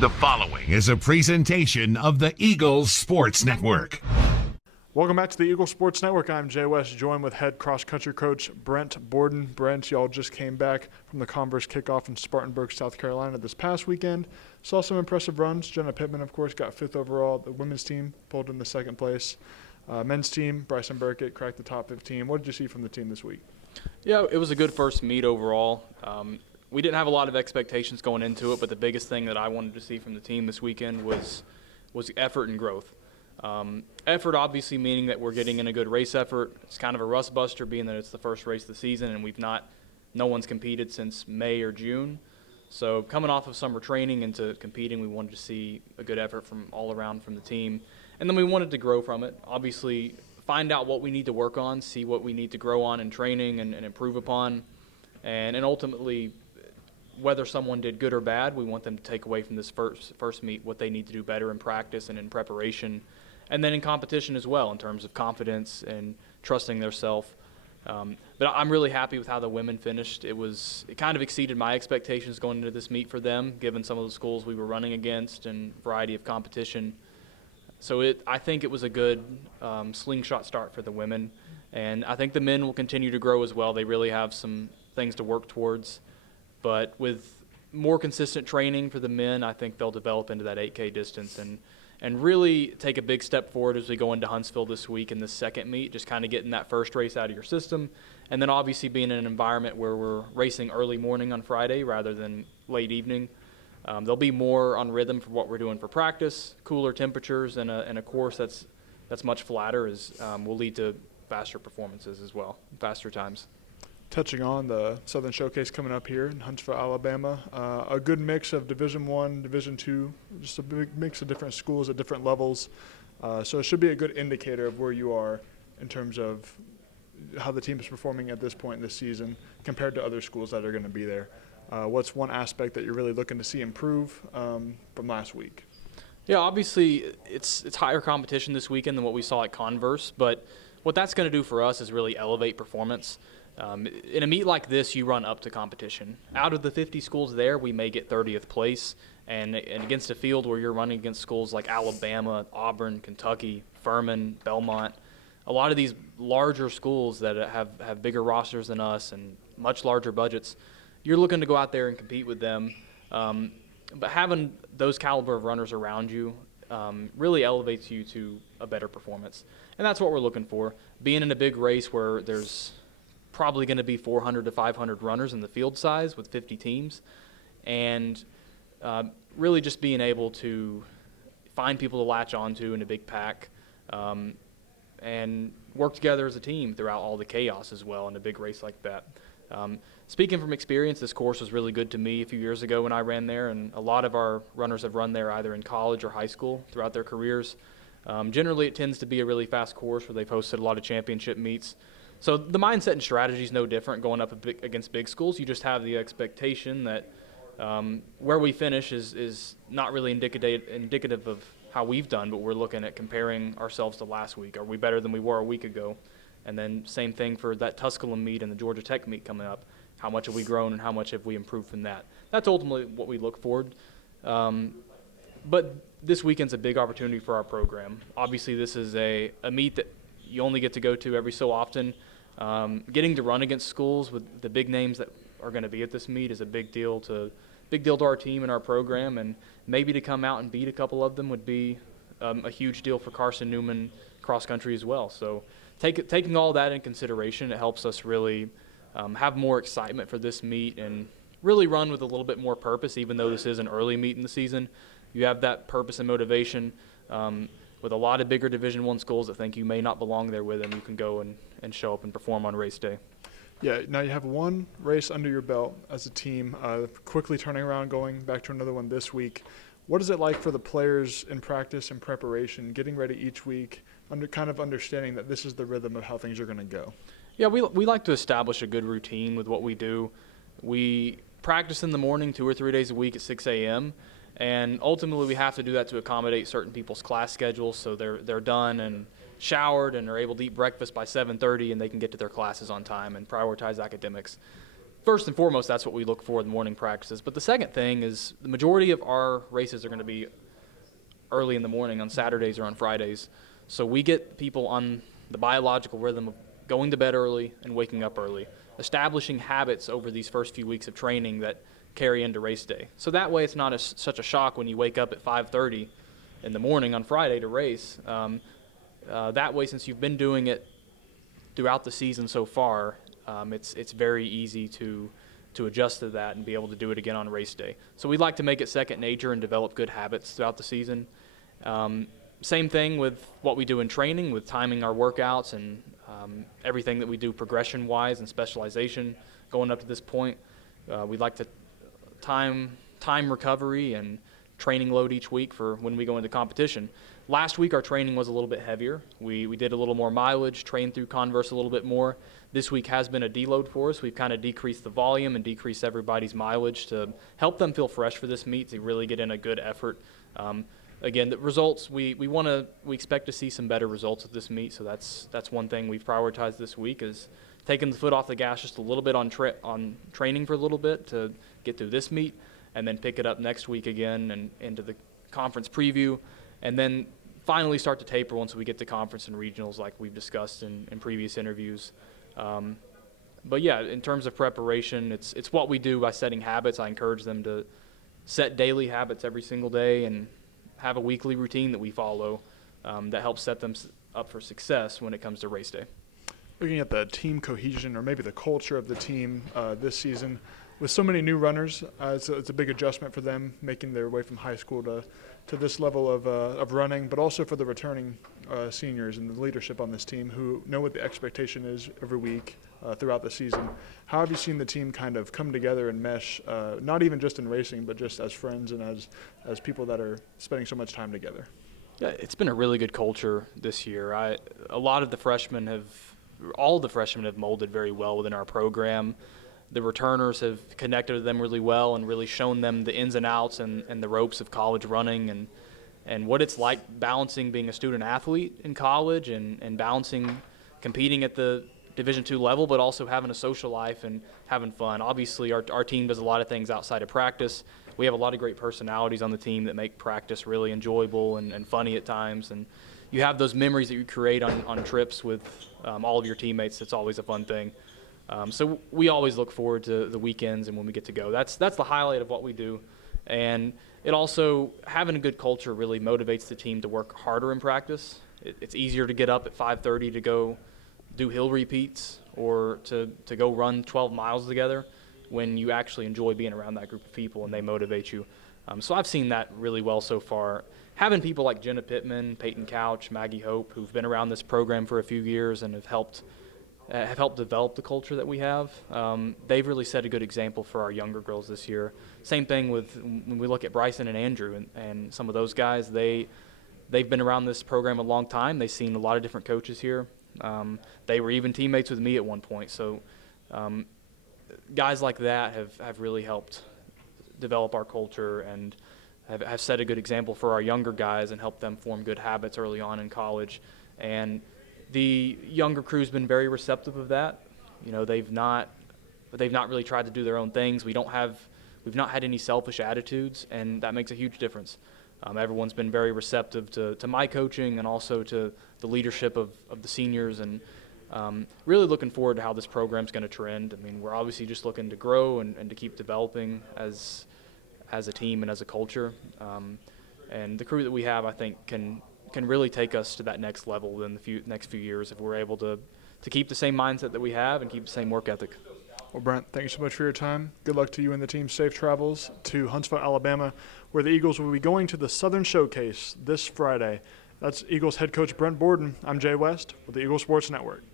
The following is a presentation of the Eagles Sports Network. Welcome back to the Eagles Sports Network. I'm Jay West, joined with head cross-country coach Brent Borden. Brent, y'all just came back from the Converse kickoff in Spartanburg, South Carolina this past weekend. Saw some impressive runs. Jenna Pittman, of course, got 5th overall. The women's team pulled in the 2nd place. Men's team, Bryson Burkett cracked the top 15. What did you see from the team this week? Yeah, it was a good first meet overall. We didn't have a lot of expectations going into it, but the biggest thing that I wanted to see from the team this weekend was effort and growth. Effort obviously meaning that we're getting in a good race effort. It's kind of a rust buster being that it's the first race of the season and no one's competed since May or June. So coming off of summer training into competing, we wanted to see a good effort from all around from the team. And then we wanted to grow from it. Obviously, find out what we need to work on, see what we need to grow on in training and improve upon. And ultimately, whether someone did good or bad, we want them to take away from this first meet what they need to do better in practice and in preparation, and then in competition as well in terms of confidence and trusting their self. But I'm really happy with how the women finished. It kind of exceeded my expectations going into this meet for them, given some of the schools we were running against and variety of competition. So I think it was a good slingshot start for the women, and I think the men will continue to grow as well. They really have some things to work towards. But with more consistent training for the men, I think they'll develop into that 8K distance and really take a big step forward as we go into Huntsville this week in the second meet, just kind of getting that first race out of your system. And then obviously being in an environment where we're racing early morning on Friday rather than late evening. They'll be more on rhythm for what we're doing for practice. Cooler temperatures and a course that's much flatter will lead to faster performances as well, faster times. Touching on the Southern Showcase coming up here in Huntsville, Alabama, a good mix of Division I, Division II, just a big mix of different schools at different levels. So it should be a good indicator of where you are in terms of how the team is performing at this point in the season compared to other schools that are going to be there. What's one aspect that you're really looking to see improve from last week? Yeah, obviously it's higher competition this weekend than what we saw at Converse, but what that's going to do for us is really elevate performance. In a meet like this, you run up to competition. Out of the 50 schools there, we may get 30th place. And against a field where you're running against schools like Alabama, Auburn, Kentucky, Furman, Belmont, a lot of these larger schools that have bigger rosters than us and much larger budgets, you're looking to go out there and compete with them. But having those caliber of runners around you really elevates you to a better performance. And that's what we're looking for. Being in a big race where there's probably going to be 400 to 500 runners in the field size with 50 teams, and really just being able to find people to latch onto in a big pack and work together as a team throughout all the chaos as well in a big race like that. Speaking from experience, this course was really good to me a few years ago when I ran there, and a lot of our runners have run there either in college or high school throughout their careers. Generally, it tends to be a really fast course where they've hosted a lot of championship meets. So the mindset and strategy is no different going up against big schools. You just have the expectation that where we finish is not really indicative of how we've done, but we're looking at comparing ourselves to last week. Are we better than we were a week ago? And then same thing for that Tusculum meet and the Georgia Tech meet coming up. How much have we grown and how much have we improved from that? That's ultimately what we look forward. But this weekend's a big opportunity for our program. Obviously, this is a meet that you only get to go to every so often. Getting to run against schools with the big names that are going to be at this meet is a big deal to our team and our program, and maybe to come out and beat a couple of them would be a huge deal for Carson-Newman cross country as well. So taking all that in consideration, it helps us really have more excitement for this meet and really run with a little bit more purpose. Even though this is an early meet in the season, you have that purpose and motivation. With a lot of bigger Division I schools that think you may not belong there with them, you can go and show up and perform on race day. Yeah, now you have one race under your belt as a team, quickly turning around, going back to another one this week. What is it like for the players in practice and preparation, getting ready each week, kind of understanding that this is the rhythm of how things are going to go? Yeah, we like to establish a good routine with what we do. We practice in the morning 2 or 3 days a week at 6 a.m., and ultimately we have to do that to accommodate certain people's class schedules, so they're done and showered and are able to eat breakfast by 7:30 and they can get to their classes on time and prioritize academics. first and foremost, that's what we look for in the morning practices. But the second thing is the majority of our races are going to be early in the morning on Saturdays or on Fridays. So we get people on the biological rhythm of going to bed early and waking up early, establishing habits over these first few weeks of training that carry into race day. So that way it's not such a shock when you wake up at 5:30 in the morning on Friday to race. That way, since you've been doing it throughout the season so far, it's very easy to adjust to that and be able to do it again on race day. So we'd like to make it second nature and develop good habits throughout the season. Same thing with what we do in training, with timing our workouts and everything that we do progression-wise and specialization going up to this point. We'd like to time recovery and training load each week for when we go into competition. Last week our training was a little bit heavier. We did a little more mileage, trained through Converse a little bit more. This week has been a deload for us. We've kind of decreased the volume and decreased everybody's mileage to help them feel fresh for this meet, to really get in a good effort. Again, the results, we expect to see some better results at this meet, so that's one thing we've prioritized this week, is taking the foot off the gas just a little bit on training for a little bit to get through this meet, and then pick it up next week again and into the conference preview, and then finally start to taper once we get to conference and regionals like we've discussed in previous interviews. But yeah, in terms of preparation, it's what we do by setting habits. I encourage them to set daily habits every single day and have a weekly routine that we follow that helps set them up for success when it comes to race day. Looking at the team cohesion, or maybe the culture of the team this season, with so many new runners, it's a big adjustment for them, making their way from high school to this level of running, but also for the returning seniors and the leadership on this team who know what the expectation is every week throughout the season. How have you seen the team kind of come together and mesh, not even just in racing, but just as friends and as people that are spending so much time together? Yeah, it's been a really good culture this year. All the freshmen have molded very well within our program. The returners have connected with them really well and really shown them the ins and outs and the ropes of college running and what it's like balancing being a student athlete in college and balancing competing at the Division II level, but also having a social life and having fun. Obviously, our team does a lot of things outside of practice. We have a lot of great personalities on the team that make practice really enjoyable and funny at times. And you have those memories that you create on trips with all of your teammates. It's always a fun thing. So we always look forward to the weekends and when we get to go. That's the highlight of what we do. And it also, having a good culture really motivates the team to work harder in practice. It's easier to get up at 5:30 to go do hill repeats or to go run 12 miles together when you actually enjoy being around that group of people and they motivate you. So I've seen that really well so far. Having people like Jenna Pittman, Peyton Couch, Maggie Hope, who've been around this program for a few years and have helped develop the culture that we have. They've really set a good example for our younger girls this year. Same thing with when we look at Bryson and Andrew and some of those guys. They've been around this program a long time. They've seen a lot of different coaches here. They were even teammates with me at one point. So guys like that have really helped develop our culture and have set a good example for our younger guys and helped them form good habits early on in college. And the younger crew's been very receptive of that. You know, they've not really tried to do their own things. We've not had any selfish attitudes, and that makes a huge difference. Everyone's been very receptive to my coaching and also to the leadership of the seniors, and really looking forward to how this program's going to trend. I mean, we're obviously just looking to grow and to keep developing as a team and as a culture. And the crew that we have, I think, can really take us to that next level in the next few years if we're able to keep the same mindset that we have and keep the same work ethic. Well, Brent, thank you so much for your time. Good luck to you and the team. Safe travels to Huntsville, Alabama, where the Eagles will be going to the Southern Showcase this Friday. That's Eagles head coach Brent Borden. I'm Jay West with the Eagles Sports Network.